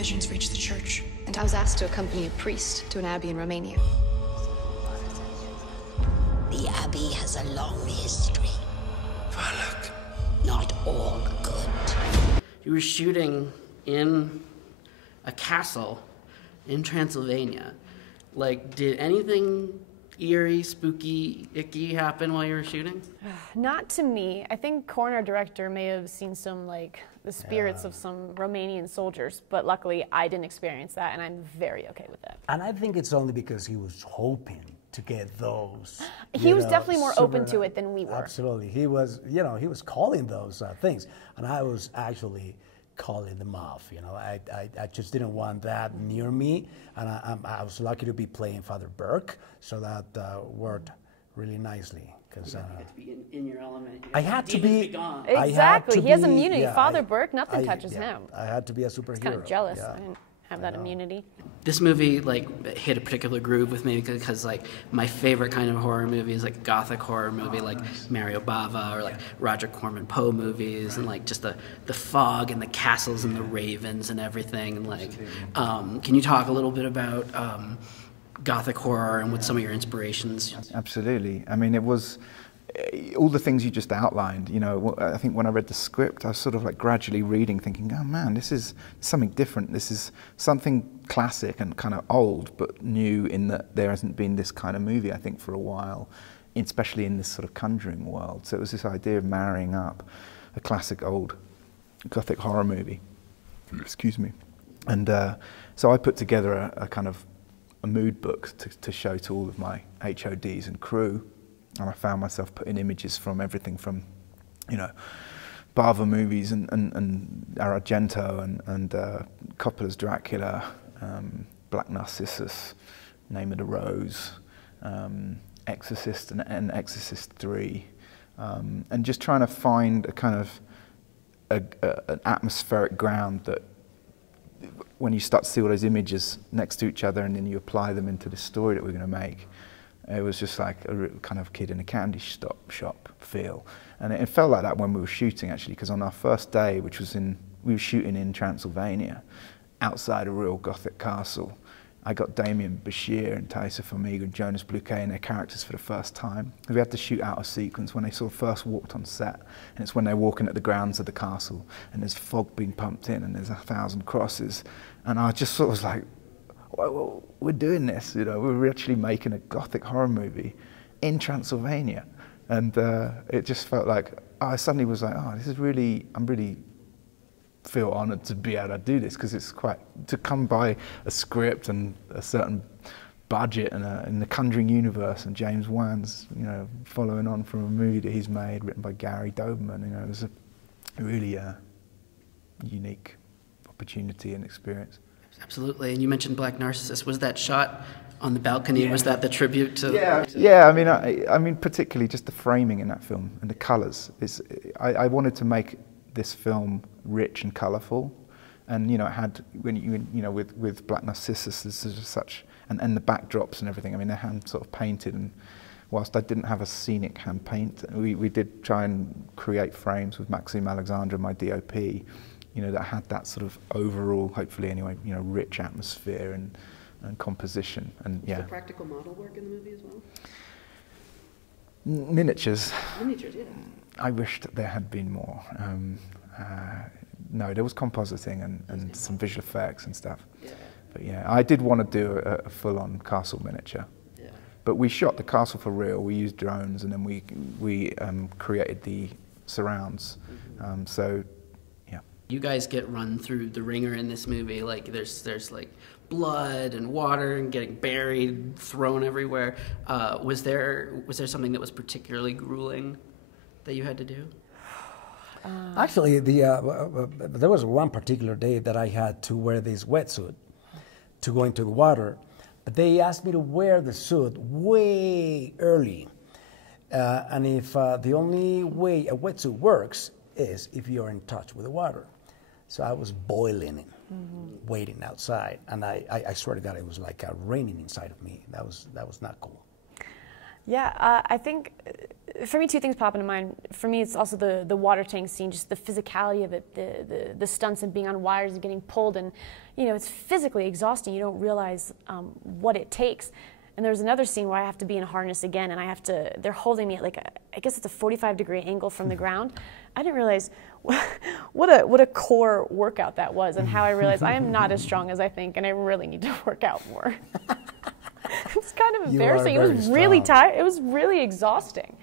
visions reached the church. And I was asked to accompany a priest to an abbey in Romania. The abbey has a long history. Not all good. You were shooting in a castle in Transylvania. Like, did anything eerie, spooky, icky happen while you were shooting? Not to me. I think Corin, our director, may have seen some, like, the spirits of some Romanian soldiers, but luckily I didn't experience that, and I'm very okay with that. And I think it's only because he was hoping to get those. He was definitely more open to it than we were. Absolutely. He was, he was calling those things, and I was actually calling them off. I just didn't want that near me, and I was lucky to be playing Father Burke, so that worked really nicely. Because you had to be in your element. I had to be gone. Exactly. He has immunity. Father Burke, nothing touches him. I had to be a superhero. I was kind of jealous. I didn't have that immunity. This movie hit a particular groove with me because my favorite kind of horror movie is gothic horror movie, Mario Bava or Roger Corman Poe movies, and just the fog and the castles and the ravens and everything. And can you talk a little bit about gothic horror and what some of your inspirations? Absolutely. I mean, it was all the things you just outlined. I think when I read the script, I was sort of gradually reading, thinking, oh man, this is something different. This is something classic and kind of old, but new in that there hasn't been this kind of movie, I think, for a while, especially in this sort of Conjuring world. So it was this idea of marrying up a classic old gothic horror movie. Excuse me. And so I put together a kind of a mood book to show to all of my HODs and crew. And I found myself putting images from everything from, Bava movies and Argento and Coppola's Dracula, Black Narcissus, Name of the Rose, Exorcist and Exorcist 3, and just trying to find a kind of an atmospheric ground that when you start to see all those images next to each other and then you apply them into the story that we're going to make, it was just like a kind of kid in a candy shop feel. And it felt like that when we were shooting, actually, because on our first day, we were shooting in Transylvania, outside a real Gothic castle. I got Demian Bichir and Taissa Farmiga and Jonas Bluquet and their characters for the first time. We had to shoot out a sequence when they sort of first walked on set, and it's when they're walking at the grounds of the castle, and there's fog being pumped in, and there's 1,000 crosses, and I just sort of was like, well, we're doing this, we're actually making a Gothic horror movie in Transylvania, and it just felt like, I suddenly was like, oh, this is really, I'm really feel honoured to be able to do this, because it's quite, to come by a script and a certain budget and in the Conjuring Universe, and James Wan's, following on from a movie that he's made, written by Gary Doberman, it was a really unique opportunity and experience. Absolutely, and you mentioned Black Narcissus. Was that shot on the balcony? Yeah. Was that the tribute to? Yeah. I mean, particularly just the framing in that film and the colours. I wanted to make this film rich and colourful, and it had with Black Narcissus, this is such, and the backdrops and everything. I mean, they're hand sort of painted, and whilst I didn't have a scenic hand paint, we did try and create frames with Maxime Alexandre, my DOP, that had that sort of overall, hopefully anyway, rich atmosphere and composition. And yeah. Did the practical model work in the movie as well? Miniatures. Miniatures, yeah. I wished there had been more. No, there was compositing and some visual effects and stuff. Yeah. But yeah, I did want to do a full-on castle miniature. Yeah. But we shot the castle for real. We used drones, and then we created the surrounds. Mm-hmm. So, yeah. You guys get run through the ringer in this movie. There's blood and water and getting buried, thrown everywhere. Was there something that was particularly grueling that you had to do? Actually, there was one particular day that I had to wear this wetsuit to go into the water, but they asked me to wear the suit way early. And if the only way a wetsuit works is if you're in touch with the water. So I was boiling, waiting outside, and I swear to God, it was raining inside of me. That was not cool. Yeah, I think for me, two things pop into mind. For me, it's also the water tank scene, just the physicality of it, the stunts and being on wires and getting pulled, and it's physically exhausting. You don't realize what it takes. And there's another scene where I have to be in a harness again, and they're holding me at like I guess it's a 45-degree angle from the ground. I didn't realize what a core workout that was, and how I realized I am not as strong as I think, and I really need to work out more. It's kind of embarrassing. It was really tired. It was really exhausting.